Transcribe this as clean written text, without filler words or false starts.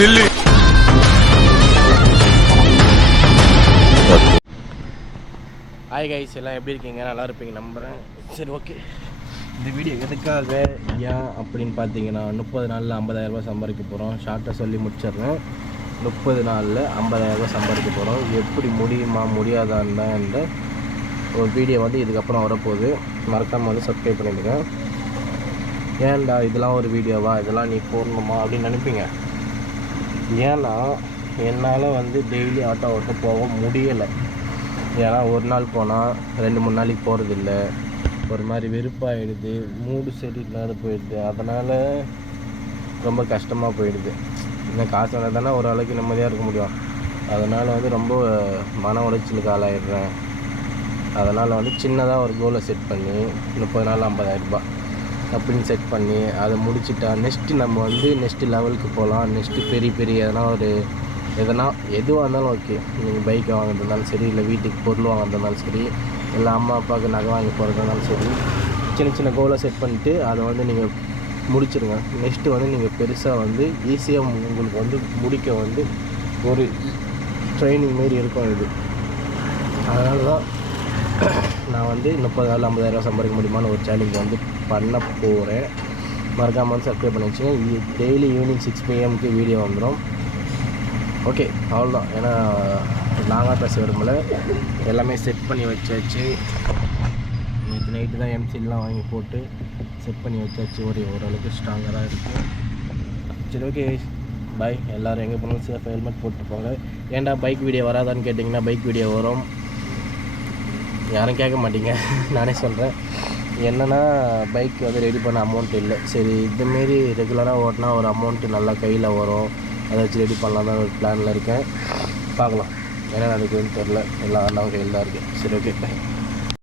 Delhi hi guys, எல்லாம் எப்படி இருக்கீங்க? நல்லா இருப்பீங்க நம்புகிறேன். சரி, ஓகே. இந்த வீடியோ எதுக்காக ஏன் அப்படின்னு பார்த்தீங்கன்னா, 30 நாளில் 50,000 சம்பாதிக்க போகிறோம். ஷார்ட்டாக சொல்லி முடிச்சிடுறேன். 30 நாளில் 50,000 சம்பாதிக்க போகிறோம். எப்படி முடியுமா முடியாதான்ற ஒரு வீடியோ வந்து இதுக்கப்புறம் வரப்போகுது. மறக்காமல் வந்து சப்ஸ்கிரைப் பண்ணிவிடுங்க. ஏன்டா இதெல்லாம் ஒரு வீடியோவா, இதெல்லாம் நீ போடணுமா அப்படின்னு நினைப்பீங்க. ஏன்னா என்னால் வந்து டெய்லி ஆட்டோ ஓட்ட போக முடியலை. ஏன்னா ஒரு நாள் போனால் 2-3 நாளைக்கு போகிறதில்ல. ஒரு மாதிரி வெறுப்பாகிடுது, மூடு சரி இல்லாத போயிடுது. அதனால் ரொம்ப கஷ்டமாக போயிடுது. இன்னும் காசு வந்தால் தானே ஓரளவுக்கு நிம்மதியாக இருக்க முடியும். அதனால் வந்து ரொம்ப மன உளைச்சலுக்கு ஆளாயிடுறேன். அதனால் வந்து சின்னதாக ஒரு கோலை செட் பண்ணி 30 நாள் 50,000 அப்படின்னு செட் பண்ணி அதை முடிச்சுட்டா நம்ம வந்து நெக்ஸ்ட்டு லெவலுக்கு போகலாம். நெக்ஸ்ட்டு பெரிய எதுவாக இருந்தாலும் ஓகே. நீங்கள் பைக் வாங்குறதுனாலும் சரி, இல்லை வீட்டுக்கு பொருள் வாங்குறதுனாலும் சரி, இல்லை அம்மா அப்பாவுக்கு நகை வாங்கி போகிறதுனாலும் சரி, சின்ன கோலை செட் பண்ணிவிட்டு அதை வந்து நீங்கள் முடிச்சிடுங்க. நெக்ஸ்ட்டு வந்து நீங்கள் பெருசாக வந்து ஈஸியாக உங்களுக்கு வந்து முடிக்க வந்து ஒரு ட்ரைனிங் மாரி இருக்கும் இது. அதனால தான் நான் வந்து 30 நாள் 50,000 சம்பாதிக்க முடியுமான்னு ஒரு சேலஞ்ச் வந்து பண்ண போகிறேன். மறக்காமல் சப்ஸ்கிரைப் பண்ணி வச்சுங்க. டெய்லி ஈவினிங் 6 PM வீடியோ வந்துடும். ஓகே, அவ்வளோதான். ஏன்னா லாங்காக பேச விரும்பல, எல்லாமே செட் பண்ணி வச்சாச்சு. நேற்று நைட்டு தான் எம்சிலாம் வாங்கி போட்டு செட் பண்ணி வச்சாச்சு. ஓரளவுக்கு ஸ்ட்ராங்காக தான் இருக்குது. சரி, ஓகே, பாய். எல்லோரும் எங்கே போனாலும் சேஃபாக ஹெல்மெட் போட்டு போங்க. ஏன்டா பைக் வீடியோ வராதான்னு கேட்டிங்கன்னா, பைக் வீடியோ வரும். யாரும் கேட்க மாட்டீங்க, நானே சொல்கிறேன். என்னென்னா பைக் வந்து ரெடி பண்ண அமௌண்ட் இல்லை. சரி, இதுமாரி ரெகுலராக ஓட்டினா ஒரு அமௌண்ட்டு நல்லா கையில் வரும். அதை வச்சு ரெடி பண்ணலாம் தான் ஒரு பிளானில் இருக்கேன். பார்க்கலாம் என்ன நடக்குதுன்னு தெரில. எல்லா கையில் தான் இருக்குது. சரி, ஓகே, பாய்.